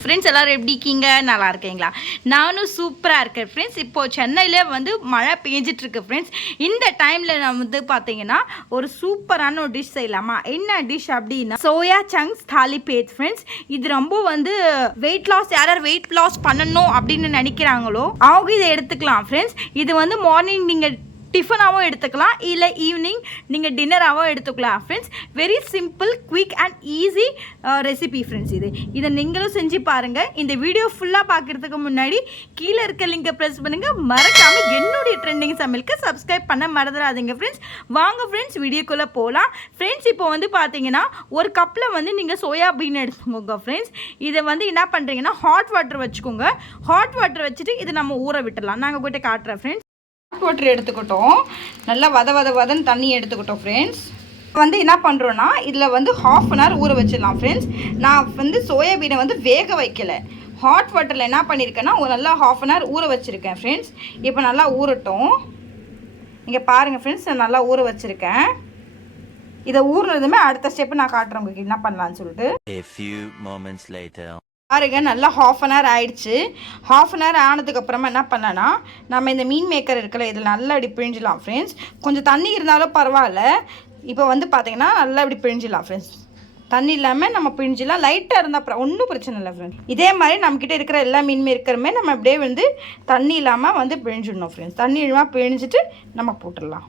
Friends எல்லோரும் எப்படி இருக்கீங்க? நல்லா இருக்கீங்களா? நானும் சூப்பராக இருக்கேன் ஃப்ரெண்ட்ஸ் இப்போது சென்னையில் வந்து மழை பெஞ்சிட்ருக்கு ஃப்ரெண்ட்ஸ் இந்த டைமில் நான் வந்து பார்த்தீங்கன்னா ஒரு சூப்பரான ஒரு டிஷ் செய்யலாமா? என்ன டிஷ் அப்படின்னா சோயா சங்ஸ் தாலி பேஜ் ஃப்ரெண்ட்ஸ் இது ரொம்ப வந்து வெயிட் லாஸ் யார் யார் வெயிட் லாஸ் பண்ணணும் அப்படின்னு நினைக்கிறாங்களோ அவங்க இதை எடுத்துக்கலாம் ஃப்ரெண்ட்ஸ் இது வந்து மார்னிங் நீங்கள் டிஃபனாகவும் எடுத்துக்கலாம் இல்லை ஈவினிங் நீங்கள் டின்னராகவும் எடுத்துக்கலாம் friends very simple quick and easy recipe friends இது. இதை நீங்களும் செஞ்சு பாருங்கள் இந்த வீடியோ ஃபுல்லாக பார்க்குறதுக்கு முன்னாடி கீழே இருக்க லிங்கை ப்ரெஸ் பண்ணுங்கள் மறக்காமல் என்னுடைய ட்ரெண்டிங் சமையலுக்கு சப்ஸ்கிரைப் பண்ண மறந்துடாதீங்க ஃப்ரெண்ட்ஸ் வாங்க ஃப்ரெண்ட்ஸ் வீடியோக்குள்ளே போகலாம் ஃப்ரெண்ட்ஸ் இப்போ வந்து பார்த்தீங்கன்னா ஒரு கப்பில் வந்து நீங்கள் சோயா பீன் எடுத்துக்கோங்க ஃப்ரெண்ட்ஸ் இதை வந்து என்ன பண்ணுறீங்கன்னா ஹாட் வாட்டர் வச்சுக்கோங்க. ஹாட் வாட்டர் வச்சுட்டு இதை நம்ம ஊற விட்டுடலாம். நாங்கள் போய்ட்டு காட்டுறேன் ஃப்ரெண்ட்ஸ் ஹாட் வாட்டர் எடுத்துக்கிட்டோம். நல்லா வத வத வதன்னு தண்ணி எடுத்துக்கிட்டோம் ஃப்ரெண்ட்ஸ் வந்து என்ன பண்ணுறோன்னா இதில் வந்து ஹாஃப் அன் ஹவர் ஊற வச்சிடலாம் ஃப்ரெண்ட்ஸ் நான் வந்து சோயாபீனை வந்து வேக வைக்கல. ஹாட் வாட்டரில் என்ன பண்ணியிருக்கேன்னா ஒரு நல்லா ஹாஃப் அன் ஹவர் ஊற வச்சுருக்கேன் ஃப்ரெண்ட்ஸ் இப்போ நல்லா ஊறட்டும். இங்கே பாருங்கள் ஃப்ரெண்ட்ஸ் நான் நல்லா ஊற வச்சுருக்கேன். இதை ஊர்னதுமே அடுத்த ஸ்டெப்பு நான் காட்டுறேன் உங்களுக்கு என்ன பண்ணலான்னு சொல்லிட்டு. பாருங்க நல்லா ஹாஃப் அன் ஹவர் ஆயிடுச்சு. ஹாஃப் அன் ஹவர் ஆனதுக்கப்புறமா என்ன பண்ணனா நம்ம இந்த மீன் மேக்கர் இருக்கல இதில் நல்லா இப்படி பிழிஞ்சிடலாம் ஃப்ரெண்ட்ஸ் கொஞ்சம் தண்ணி இருந்தாலும் பரவாயில்ல. இப்போ வந்து பார்த்தீங்கன்னா நல்லா இப்படி பிழிஞ்சிடலாம் ஃப்ரெண்ட்ஸ் தண்ணி இல்லாமல் நம்ம பிழிஞ்சிடலாம். லைட்டாக இருந்தால் அப்புறம் ஒன்றும் பிரச்சனை இல்லை ஃப்ரெண்ட்ஸ் இதே மாதிரி நம்மக்கிட்ட இருக்கிற எல்லா மீன் மேக்கருமே நம்ம அப்படியே வந்து தண்ணி இல்லாமல் வந்து பிழிஞ்சிடணும் ஃப்ரெண்ட்ஸ் தண்ணி இல்லாமல் பிழிஞ்சிட்டு நம்ம போட்டுடலாம்.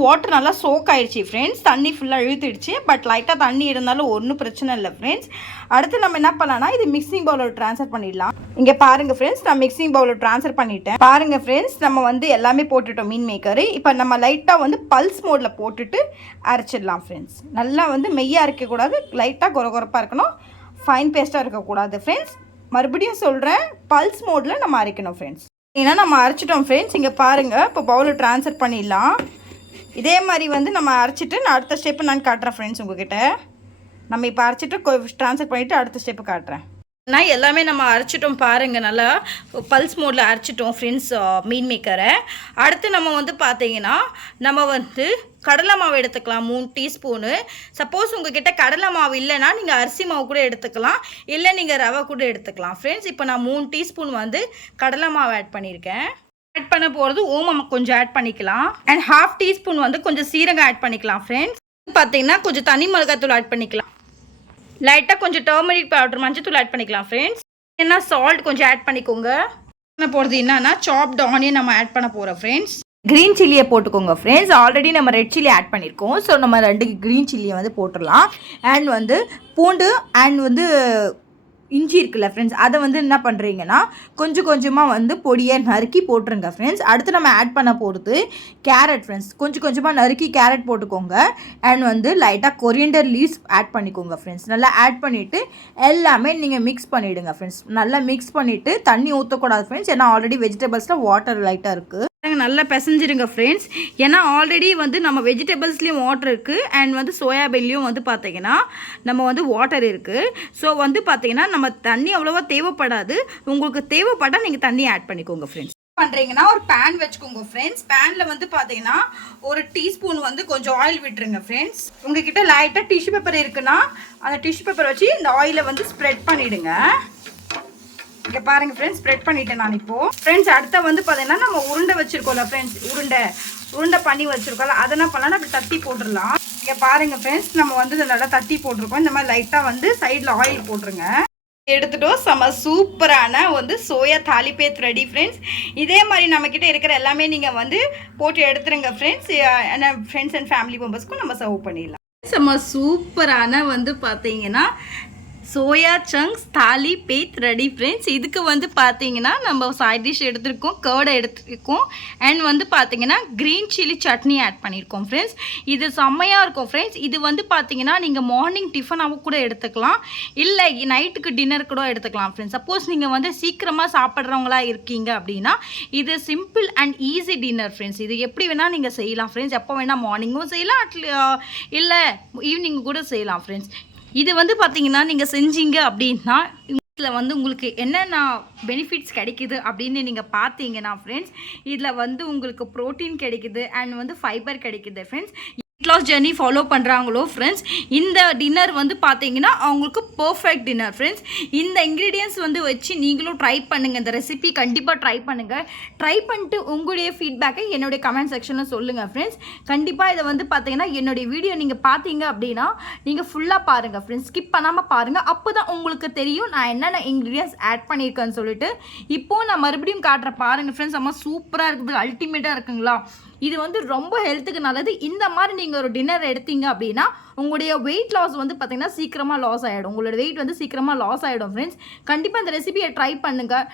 வாட்டர் நல்லா சோக் ஆயிடுச்சு ஃப்ரெண்ட்ஸ் தண்ணி ஃபுல்லாக இழுத்துடுச்சு. பட் லைட்டாக தண்ணி இருந்தாலும் ஒன்றும் பிரச்சனை இல்லை ஃப்ரெண்ட்ஸ் அடுத்து நம்ம என்ன பண்ணலாம்னா இது மிக்சிங் பவுலர் ட்ரான்ஸ்ஃபர் பண்ணிடலாம். இங்கே பாருங்கள் ஃப்ரெண்ட்ஸ் நான் மிக்சிங் பவுலில் ட்ரான்ஸ்ஃபர் பண்ணிட்டேன். பாருங்கள் ஃப்ரெண்ட்ஸ் நம்ம வந்து எல்லாமே போட்டுட்டோம் மீன் மேக்கர் இப்போ நம்ம லைட்டாக வந்து பல்ஸ் மோடில் போட்டுட்டு அரைச்சிடலாம் ஃப்ரெண்ட்ஸ் நல்லா வந்து மெய்யாக இருக்கக்கூடாது. லைட்டாக கொரகொரப்பாக இருக்கணும். ஃபைன் பேஸ்ட்டாக இருக்கக்கூடாது ஃப்ரெண்ட்ஸ் மறுபடியும் சொல்கிறேன் பல்ஸ் மோடில் நம்ம அரைக்கணும் ஃப்ரெண்ட்ஸ் ஏன்னா நம்ம அரைச்சிட்டோம் ஃப்ரெண்ட்ஸ் இங்கே பாருங்கள் இப்போ பவுலில் ட்ரான்ஸ்ஃபர் பண்ணிடலாம். இதே மாதிரி வந்து நம்ம அரைச்சிட்டு நான் அடுத்த ஸ்டெப்பு நான் காட்டுறேன் ஃப்ரெண்ட்ஸ் உங்ககிட்ட. நம்ம இப்போ அரைச்சிட்டு ட்ரான்ஸ்ஃபர் பண்ணிவிட்டு அடுத்த ஸ்டெப்பு காட்டுறேன். நான் எல்லாமே நம்ம அரைச்சிட்டோம் பாருங்கள் நல்லா பல்ஸ் மோடில் அரைச்சிட்டோம் ஃப்ரெண்ட்ஸ் மீன் மேக்கரை. அடுத்து நம்ம வந்து பார்த்தீங்கன்னா நம்ம வந்து கடலை மாவு எடுத்துக்கலாம் மூணு டீஸ்பூனு சப்போஸ் உங்ககிட்ட கடலை மாவு இல்லைன்னா நீங்கள் அரிசி மாவு கூட எடுத்துக்கலாம் இல்லை நீங்கள் ரவை கூட எடுத்துக்கலாம். ஃப்ரெண்ட்ஸ் இப்போ நான் மூணு டீஸ்பூன் வந்து கடலை மாவு ஆட் பண்ணியிருக்கேன். ஆட் பண்ண போகிறது ஓமம் கொஞ்சம் ஆட் பண்ணிக்கலாம். அண்ட் ஹாஃப் டீஸ்பூன் வந்து கொஞ்சம் சீரகம் ஆட் பண்ணிக்கலாம் ஃப்ரெண்ட்ஸ் பார்த்தீங்கன்னா கொஞ்சம் தனி மிளகாத்தூள் ஆட் பண்ணிக்கலாம். லைட்டாக கொஞ்சம் டர்மரிக் பவுடர் மஞ்சத்தூள் ஆட் பண்ணிக்கலாம் ஃப்ரெண்ட்ஸ் என்ன சால்ட் கொஞ்சம் ஆட் பண்ணிக்கோங்க. பண்ண போகிறது என்னன்னா சாப்ட் ஆனியன் நம்ம ஆட் பண்ண போகிறோம் ஃப்ரெண்ட்ஸ் க்ரீன் சில்லியை போட்டுக்கோங்க ஃப்ரெண்ட்ஸ் ஆல்ரெடி நம்ம ரெட் சில்லி ஆட் பண்ணியிருக்கோம் ஸோ நம்ம ரெண்டு க்ரீன் சில்லியை வந்து போட்டுடலாம். அண்ட் வந்து பூண்டு அண்ட் வந்து இஞ்சி இருக்குல்ல ஃப்ரெண்ட்ஸ் அதை வந்து என்ன பண்ணுறீங்கன்னா கொஞ்சம் கொஞ்சமாக வந்து பொடியை நறுக்கி போட்டுருங்க ஃப்ரெண்ட்ஸ் அடுத்து நம்ம ஆட் பண்ண போகிறது கேரட் ஃப்ரெண்ட்ஸ் கொஞ்சம் கொஞ்சமாக நறுக்கி கேரட் போட்டுக்கோங்க. அண்ட் வந்து லைட்டாக கொரியண்டர் லீவ்ஸ் ஆட் பண்ணிக்கோங்க ஃப்ரெண்ட்ஸ் நல்லா ஆட் பண்ணிவிட்டு எல்லாமே நீங்கள் மிக்ஸ் பண்ணிவிடுங்க ஃப்ரெண்ட்ஸ் நல்லா மிக்ஸ் பண்ணிவிட்டு தண்ணி ஊற்றக்கூடாது ஃப்ரெண்ட்ஸ் ஏன்னா ஆல்ரெடி வெஜிடபிள்ஸில் வாட்டர் லைட்டாக இருக்குது நல்லா பிசைஞ்சிருங்க ஃப்ரெண்ட்ஸ் ஏன்னா ஆல்ரெடி வந்து நம்ம வெஜிடபிள்ஸ்லேயும் வாட்டர் இருக்குது அண்ட் வந்து சோயாபீன்லேயும் வந்து பார்த்தீங்கன்னா நம்ம வந்து வாட்டர் இருக்குது ஸோ வந்து பார்த்தீங்கன்னா நம்ம தண்ணி அவ்வளோவா தேவைப்படாது. உங்களுக்கு தேவைப்பட்டால் நீங்கள் தண்ணி ஆட் பண்ணிக்கோங்க ஃப்ரெண்ட்ஸ் பண்ணுறீங்கன்னா ஒரு பேன் வச்சுக்கோங்க ஃப்ரெண்ட்ஸ் பேனில் வந்து பார்த்தீங்கன்னா ஒரு டீஸ்பூன் வந்து கொஞ்சம் ஆயில் விட்டுருங்க ஃப்ரெண்ட்ஸ் உங்ககிட்ட லைட்டாக டிஷ்யூ பேப்பர் இருக்குன்னா அந்த டிஷ்யூ பேப்பர் வச்சு இந்த ஆயிலை வந்து ஸ்ப்ரெட் பண்ணிவிடுங்க இங்கே பாருங்க ஃப்ரெண்ட்ஸ் ஸ்ப்ரெட் பண்ணிட்டேன் நான் இப்போ. ஃப்ரெண்ட்ஸ் அடுத்த வந்து பார்த்தீங்கன்னா நம்ம உருண்டை வச்சிருக்கோம்ல ஃப்ரெண்ட்ஸ் உருண்டை. உருண்டை பண்ணி வச்சிருக்கோம்ல அதை என்ன பண்ணலாம் அப்படி தட்டி போட்டுடலாம். இங்கே பாருங்க ஃப்ரெண்ட்ஸ் நம்ம வந்து இதை நல்லா தட்டி போட்டிருக்கோம். இந்த மாதிரி லைட்டாக வந்து சைடில் ஆயில் போட்டுருங்க. எடுத்துட்டோம். செம்ம சூப்பரான வந்து சோயா தாலிபேத் ரெடி ஃப்ரெண்ட்ஸ் இதே மாதிரி நம்மக்கிட்ட இருக்கிற எல்லாமே நீங்கள் வந்து போட்டு எடுத்துருங்க ஃப்ரெண்ட்ஸ் ஃப்ரெண்ட்ஸ் அண்ட் ஃபேமிலி மெம்பர்ஸ்க்கும் நம்ம சர்வ் பண்ணிடலாம். செம்ம சூப்பரான வந்து பார்த்தீங்கன்னா சோயா சங்க்ஸ் தாலி பேத் ரெடி ஃப்ரெண்ட்ஸ். இதுக்கு வந்து பார்த்தீங்கன்னா நம்ம சைட் டிஷ் எடுத்திருக்கோம் கேர்டை எடுத்திருக்கோம். அண்ட் வந்து பார்த்தீங்கன்னா க்ரீன் சில்லி சட்னி ஆட் பண்ணியிருக்கோம் ஃப்ரெண்ட்ஸ் இது செம்மையாக இருக்கும் ஃப்ரெண்ட்ஸ் இது வந்து பார்த்தீங்கன்னா நீங்கள் மார்னிங் டிஃபனாகவும் கூட எடுத்துக்கலாம். இல்லை நைட்டுக்கு டின்னர் கூட எடுத்துக்கலாம் ஃப்ரெண்ட்ஸ் சப்போஸ் நீங்கள் வந்து சீக்கிரமாக சாப்பிட்றவங்களா இருக்கீங்க அப்படின்னா இது simple and easy dinner friends இது எப்படி வேணால் நீங்கள் செய்யலாம் ஃப்ரெண்ட்ஸ் எப்போ வேணால் மார்னிங்கும் செய்யலாம் அட்லி இல்லை ஈவினிங் கூட செய்யலாம் ஃப்ரெண்ட்ஸ் இது வந்து பார்த்தீங்கன்னா நீங்கள் செஞ்சீங்க அப்படின்னா இதில் வந்து உங்களுக்கு என்னென்ன பெனிஃபிட்ஸ் கிடைக்குது அப்படின்னு நீங்கள் பார்த்தீங்கன்னா ஃப்ரெண்ட்ஸ் இதில் வந்து உங்களுக்கு ப்ரோட்டீன் கிடைக்குது அண்ட் வந்து ஃபைபர் கிடைக்குது ஃப்ரெண்ட்ஸ் லாஸ் ஜெர்னி ஃபாலோ பண்ணுறாங்களோ ஃப்ரெண்ட்ஸ் இந்த டின்னர் வந்து பார்த்தீங்கன்னா அவங்களுக்கு பர்ஃபெக்ட் டின்னர் ஃப்ரெண்ட்ஸ் இந்த இன்க்ரீடியன்ஸ் வந்து வச்சு நீங்களும் ட்ரை பண்ணுங்கள் இந்த ரெசிபி கண்டிப்பாக ட்ரை பண்ணுங்கள் ட்ரை பண்ணிட்டு உங்களுடைய ஃபீட்பேக்கை என்னுடைய கமெண்ட் செக்ஷனில் சொல்லுங்கள் ஃப்ரெண்ட்ஸ் கண்டிப்பாக இதை வந்து பார்த்தீங்கன்னா என்னுடைய வீடியோ நீங்கள் பார்த்தீங்க அப்படின்னா நீங்கள் ஃபுல்லாக பாருங்கள் ஃப்ரெண்ட்ஸ் ஸ்கிப் பண்ணாமல் பாருங்கள் அப்போ தான் உங்களுக்கு தெரியும் நான் என்னென்ன இன்க்ரீடியன்ஸ் ஆட் பண்ணியிருக்கேன்னு சொல்லிட்டு. இப்போது நான் மறுபடியும் காட்டுறேன். பாருங்கள் ஃப்ரெண்ட்ஸ் அம்மா சூப்பராக இருக்குது. அல்டிமேட்டாக இருக்குங்களா? இது வந்து ரொம்ப ஹெல்த்துக்கு நல்லது. இந்த மாதிரி நீங்கள் ஒரு டின்னர் எடுத்தீங்க அப்படின்னா உங்களுடைய வெயிட் லாஸ் வந்து பார்த்தீங்கன்னா சீக்கிரமாக லாஸ் ஆகிடும் உங்களோட வெயிட் வந்து சீக்கிரமாக லாஸ் ஆகிடும் ஃப்ரெண்ட்ஸ் கண்டிப்பாக அந்த ரெசிபியை ட்ரை பண்ணுங்கள்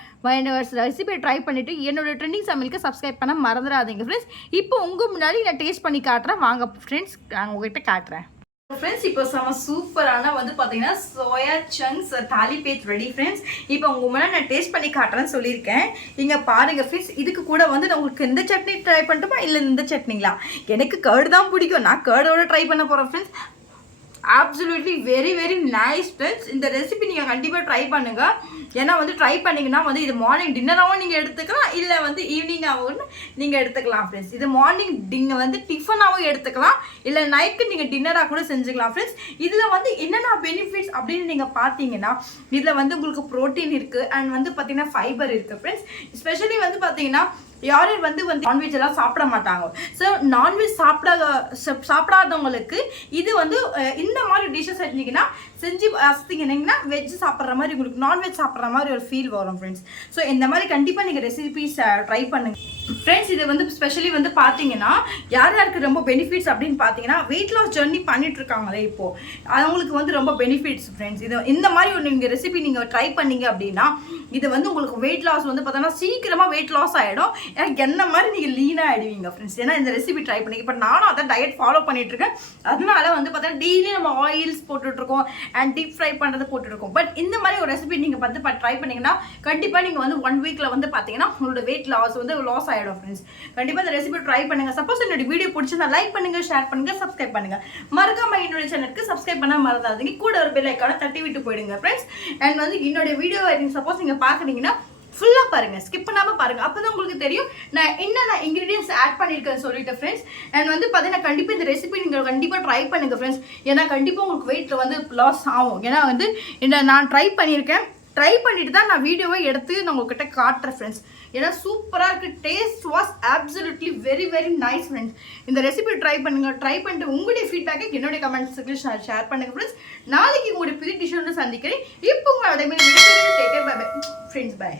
ரெசிபியை ட்ரை பண்ணிவிட்டு என்னோட ட்ரெண்டிங் சமையலுக்கு சப்ஸ்கிரைப் பண்ண மறந்துடாதீங்க ஃப்ரெண்ட்ஸ் இப்போ உங்கள் முன்னாடி நான் டேஸ்ட் பண்ணி காட்டுறேன். வாங்க ஃப்ரெண்ட்ஸ் நான் உங்ககிட்ட காட்டுறேன். ஃப்ரெண்ட்ஸ் இப்போ செம சூப்பரான வந்து பார்த்தீங்கன்னா சோயா சங்க்ஸ் தாலி பேத் ரெடி ஃப்ரெண்ட்ஸ் இப்போ உங்கள் மேலே நான் டேஸ்ட் பண்ணி காட்டுறேன்னு சொல்லியிருக்கேன். இங்கே பாருங்க ஃப்ரெண்ட்ஸ் இதுக்கு கூட வந்து நான் உங்களுக்கு இந்த சட்னி ட்ரை பண்ணட்டுமா? இல்லை இந்த சட்னிங்களா? எனக்கு கேர்டு தான் பிடிக்கும். நான் கேர்டோட ட்ரை பண்ண போகிறேன் friends absolutely very very nice friends இந்த ரெசிபி நீங்கள் கண்டிப்பாக ட்ரை பண்ணுங்கள் ஏன்னா வந்து ட்ரை பண்ணிங்கன்னா வந்து இது மார்னிங் டின்னராகவும் நீங்கள் எடுத்துக்கலாம் இல்லை வந்து ஈவினிங்காகவும் நீங்கள் எடுத்துக்கலாம் ஃப்ரெண்ட்ஸ் இது மார்னிங் நீங்கள் வந்து டிஃபனாகவும் எடுத்துக்கலாம் இல்லை நைட்டு நீங்கள் டின்னராக கூட செஞ்சுக்கலாம் ஃப்ரெண்ட்ஸ் இதில் வந்து என்னென்ன பெனிஃபிட்ஸ் அப்படின்னு நீங்கள் பார்த்தீங்கன்னா இதில் வந்து உங்களுக்கு ப்ரோட்டீன் இருக்குது அண்ட் வந்து பார்த்தீங்கன்னா ஃபைபர் இருக்குது ஃப்ரெண்ட்ஸ் ஸ்பெஷலி வந்து பார்த்தீங்கன்னா யாரும் வந்து வந்து நான்வெஜ் எல்லாம் சாப்பிட மாட்டாங்க. ஸோ நான்வெஜ் சாப்பிட சாப்பிடாதவங்களுக்கு இது வந்து இந்த மாதிரி டிஷ்ஷஸ் செஞ்சீங்கன்னா செஞ்சு அசத்திங்கன்னா வெஜ் சாப்பிட்ற மாதிரி உங்களுக்கு நான்வெஜ் சாப்பிட்ற மாதிரி ஒரு ஃபீல் வரும் ஃப்ரெண்ட்ஸ் ஸோ இந்த மாதிரி கண்டிப்பாக நீங்கள் ரெசிபிஸ் ட்ரை பண்ணுங்க. ஃப்ரெண்ட்ஸ் இது வந்து ஸ்பெஷலி வந்து பார்த்தீங்கன்னா யார் யாருக்கு ரொம்ப பெனிஃபிட்ஸ் அப்படின்னு பார்த்தீங்கன்னா வெயிட் லாஸ் ஜர்னி பண்ணிட்டு இருக்காங்களே இப்போ. அவங்களுக்கு வந்து ரொம்ப பெனிஃபிட்ஸ் ஃப்ரெண்ட்ஸ் இது இந்த மாதிரி ஒரு நீங்கள் ரெசிபி நீங்கள் ட்ரை பண்ணீங்க அப்படின்னா இது வந்து உங்களுக்கு வெயிட் லாஸ் வந்து பார்த்தோன்னா சீக்கிரமாக வெயிட் லாஸ் ஆகிடும் ஏன்னா என்ன மாதிரி நீங்கள் லீனாக ஆகிடுவீங்க ஃப்ரெண்ட்ஸ் ஏன்னா இந்த ரெசிபி ட்ரை பண்ணி இப்போ நானும் அதை டயட் ஃபாலோ பண்ணிட்டு இருக்கேன் அதனால வந்து பார்த்தோன்னா டெய்லி நம்ம ஆயில்ஸ் போட்டுட்ருக்கோம் அண்ட் டீப் ஃப்ரை பண்ணுறது போட்டுருக்கோம். பட் இந்த மாதிரி ஒரு ரெசிபி நீங்கள் வந்து ட்ரை பண்ணிங்கன்னா கண்டிப்பாக நீங்கள் வந்து ஒன் வீக்கில் வந்து பார்த்தீங்கன்னா உங்களோட வெயிட் லாஸ் வந்து லாஸ் ஆகிடும் ஃப்ரெண்ட்ஸ் கண்டிப்பாக இந்த ரெசிபி ட்ரை பண்ணுங்கள் சப்போஸ் என்னோட வீடியோ பிடிச்சிருந்தா லைக் பண்ணுங்கள் ஷேர் பண்ணுங்கள் சப்ஸ்கிரைப் பண்ணுங்கள் மறக்காம என்னோட சேனலுக்கு சப்ஸ்கிரைப் பண்ண மறந்துடாதீங்க கூட ஒரு பெல் ஐக்கான தட்டி விட்டு போயிடுங்க ஃப்ரெண்ட்ஸ் அண்ட் வந்து என்னோட வீடியோ சப்போஸ் நீங்கள் பார்க்குறீங்கன்னா ஃபுல்லாக பாருங்கள் ஸ்கிப் பண்ணாமல் பாருங்கள் அப்போ தான் உங்களுக்கு தெரியும் நான் என்னென்ன இன்க்ரீடியன்ஸ் ஆட் பண்ணியிருக்கேன்னு சொல்லிட்டு ஃப்ரெண்ட்ஸ் அண்ட் வந்து பார்த்தீங்கன்னா கண்டிப்பாக இந்த ரெசிபி நீங்கள் கண்டிப்பாக ட்ரை பண்ணுங்கள் ஃப்ரெண்ட்ஸ் ஏன்னா கண்டிப்பாக உங்களுக்கு வெயிட்டில் வந்து லாஸ் ஆகும். ஏன்னா வந்து என்ன நான் ட்ரை பண்ணியிருக்கேன் ட்ரை பண்ணிட்டு தான் நான் வீடியோவை எடுத்து நான் உங்ககிட்ட காட்டுறேன் ஃப்ரெண்ட்ஸ் ஏன்னா சூப்பராக இருக்குது taste was absolutely very very nice friends இந்த ரெசிபி ட்ரை பண்ணுங்க ட்ரை பண்ணிட்டு உங்களுடைய ஃபீட்பேக்கை என்னுடைய கமெண்ட் செக்ஷன் ஷேர் பண்ணுங்க ஃப்ரெண்ட்ஸ் நாளைக்கு உங்களுடைய புது டிஷ்ஷோட சந்திக்கிறேன். இப்போ உங்களை அதே மாதிரி ஃப்ரெண்ட்ஸ் பை